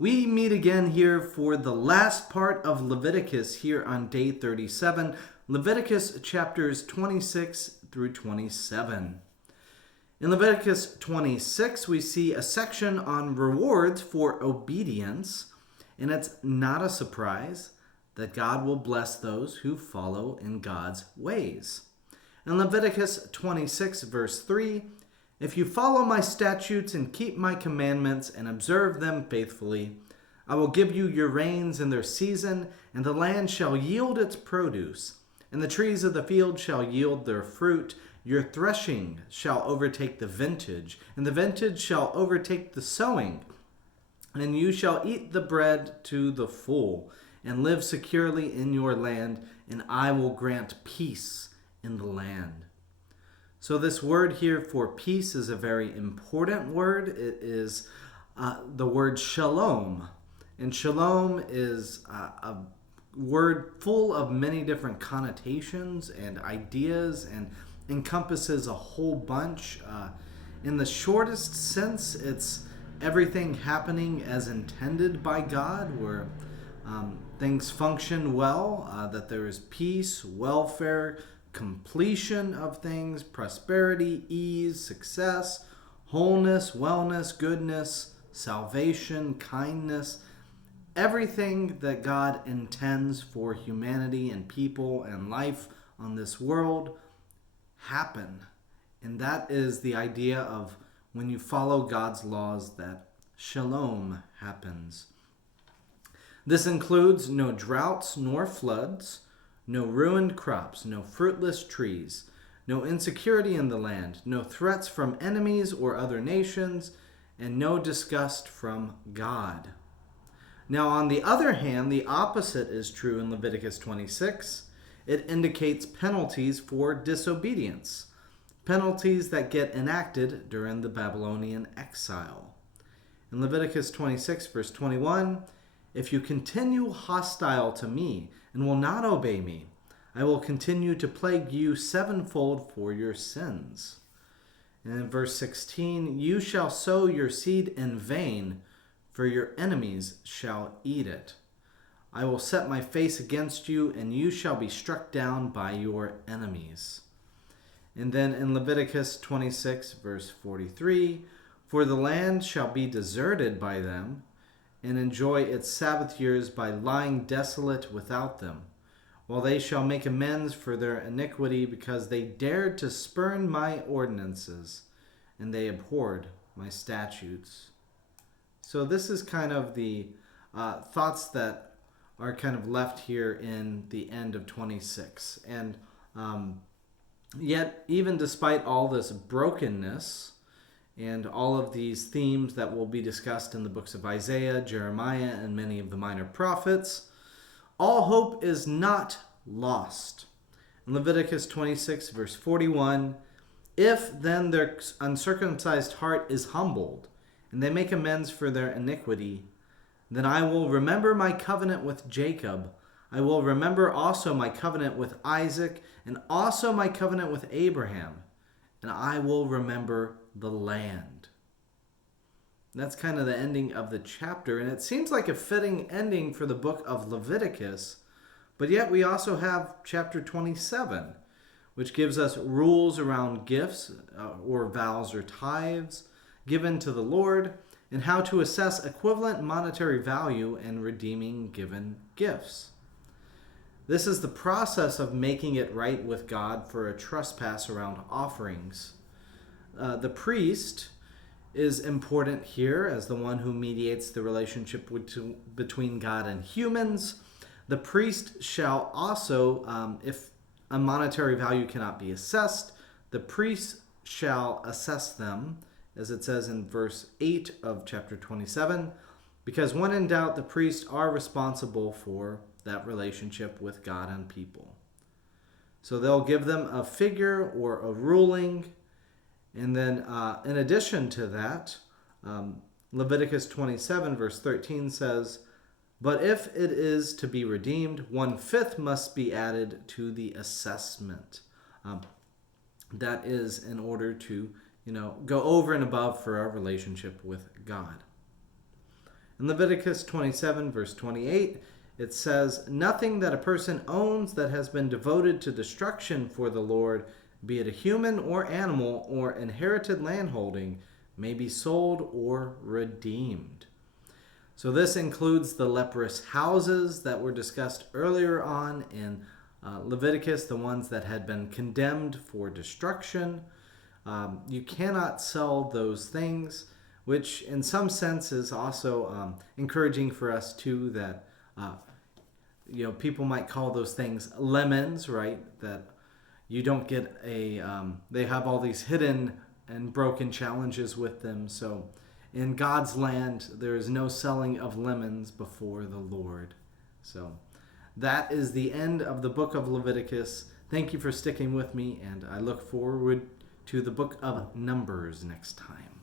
We meet again here for the last part of Leviticus here on day 37, Leviticus chapters 26 through 27. In Leviticus 26, we see a section on rewards for obedience, and it's not a surprise that God will bless those who follow in God's ways. In Leviticus 26, verse 3, "If you follow my statutes and keep my commandments and observe them faithfully, I will give you your rains in their season, and the land shall yield its produce, and the trees of the field shall yield their fruit. Your threshing shall overtake the vintage, and the vintage shall overtake the sowing. And you shall eat the bread to the full, and live securely in your land, and I will grant peace in the land." So this word here for peace is a very important word. It is the word shalom. And shalom is a word full of many different connotations and ideas and encompasses a whole bunch. In the shortest sense, it's everything happening as intended by God, where things function well, that there is peace, welfare, completion of things, prosperity, ease, success, wholeness, wellness, goodness, salvation, kindness, everything that God intends for humanity and people and life on this world happen. And that is the idea of when you follow God's laws, that shalom happens. This includes no droughts nor floods, no ruined crops, no fruitless trees, no insecurity in the land, no threats from enemies or other nations, and no disgust from God. Now, on the other hand, the opposite is true in Leviticus 26. It indicates penalties for disobedience, penalties that get enacted during the Babylonian exile. In Leviticus 26, verse 21, "If you continue hostile to me and will not obey me, I will continue to plague you sevenfold for your sins." And in verse 16, "You shall sow your seed in vain, for your enemies shall eat it. I will set my face against you, and you shall be struck down by your enemies." And then in Leviticus 26, verse 43, "For the land shall be deserted by them, and enjoy its Sabbath years by lying desolate without them, while they shall make amends for their iniquity, because they dared to spurn my ordinances, and they abhorred my statutes." So this is kind of the thoughts that are kind of left here in the end of 26. And yet, even despite all this brokenness and all of these themes that will be discussed in the books of Isaiah, Jeremiah, and many of the minor prophets, all hope is not lost. In Leviticus 26, verse 41, "If then their uncircumcised heart is humbled, and they make amends for their iniquity, then I will remember my covenant with Jacob. I will remember also my covenant with Isaac, and also my covenant with Abraham, and I will remember the land." That's kind of the ending of the chapter, and it seems like a fitting ending for the book of Leviticus, but yet we also have chapter 27, which gives us rules around gifts or vows or tithes given to the Lord, and how to assess equivalent monetary value in redeeming given gifts. This is the process of making it right with God for a trespass around offerings. The priest is important here as the one who mediates the relationship between God and humans. The priest shall also, if a monetary value cannot be assessed, the priest shall assess them, as it says in verse 8 of chapter 27, because when in doubt, the priests are responsible for that relationship with God and people. So they'll give them a figure or a ruling, and then in addition to that, Leviticus 27 verse 13 says, "But if it is to be redeemed, 1/5 must be added to the assessment." That is in order to go over and above for our relationship with God. In Leviticus 27, verse 28, it says, "Nothing that a person owns that has been devoted to destruction for the Lord, be it a human or animal or inherited landholding, may be sold or redeemed." So this includes the leprous houses that were discussed earlier on in Leviticus, the ones that had been condemned for destruction. You cannot sell those things, which in some sense is also encouraging for us too, that people might call those things lemons, right? That you don't get they have all these hidden and broken challenges with them. So in God's land, there is no selling of lemons before the Lord. So that is the end of the book of Leviticus. Thank you for sticking with me, and I look forward to the book of Numbers next time.